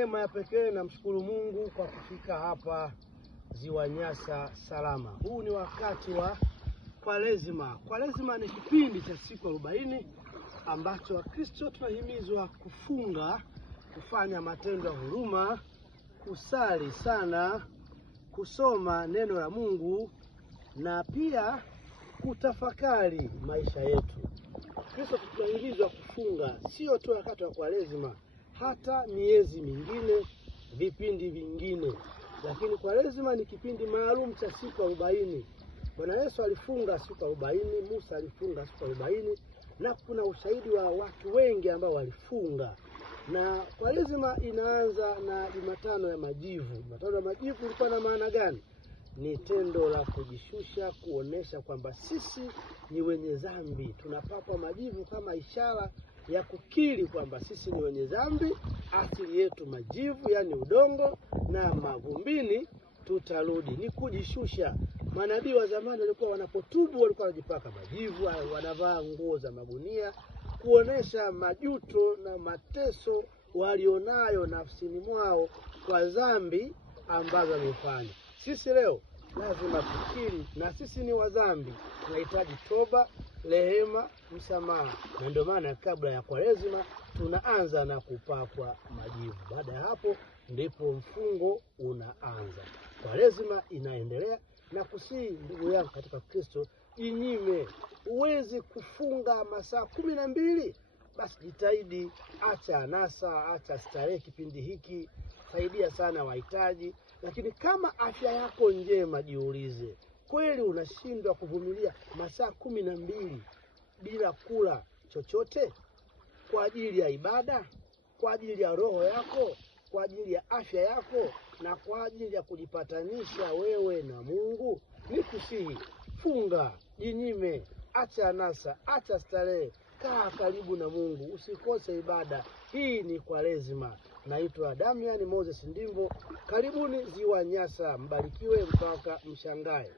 Neema ya pekee namshukuru Mungu kwa kufika hapa Ziwa Nyasa salama. Huu ni wakati wa Kwaresima. Kwaresima ni kipindi cha siku 40 ambacho Wakristo tunahimizwa kufunga, kufanya matendo ya huruma, kusali sana, kusoma neno la Mungu na pia kutafakari maisha yetu. Kristo tunahimizwa kufunga sio tu wakati wa Kwaresima, hata miezi mingine, vipindi vingine. Lakini Kwaresima ni kipindi maalum cha siku 40. Bwana Yesu alifunga siku 40, Musa alifunga siku 40, na kuna ushahidi wa watu wengi ambao walifunga. Na Kwaresima inaanza na Jumatano ya Majivu. Jumatano ya Majivu ilikuwa na maana gani? Ni tendo la kujishusha, kuonesha kwamba sisi ni wenye dhambi. Tunapapa majivu kama ishara ya kukiri kwamba sisi ni wenye dhambi, asili yetu majivu, yani udongo, na mavumbini tutarudi. Ni kujishusha. Manabii wa zamani walikuwa wanapotubu walikuwa wanajipaka majivu, wanavaa nguo za magunia, kuonesha majuto na mateso walionayo nafsini mwao kwa dhambi ambazo wamefanya. Sisi leo lazima tukiri na sisi ni wadhambi. Tunahitaji toba, rehema, msamaha. Na ndio maana kabla ya Kwaresima tunaanza na kupakwa majivu. Baada ya hapo ndipo mfungo unaanza. Kwaresima inaendelea na kusihi ndugu yangu katika Kristo, jinyime. Uwezi kufunga masaa 12, basi jitahidi, acha anasa, acha starehe kipindi hiki, saidia sana wahitaji. Lakini kama afya yako njema, jiulize, kweli unashindwa kuvumilia masaa 12 bila kula chochote kwa ajili ya ibada, kwa ajili ya roho yako, kwa ajili ya afya yako, na kwa ajili ya kujipatanisha wewe na Mungu? Nikusihi, funga, jinyime, acha anasa, acha starehe, kaa karibu na Mungu, usikose ibada. Hii ni Kwaresima. Naitwa Damian Moses Ndimbo. Karibuni Ziwa Nyasa, mbarikiwe mpaka mshangae.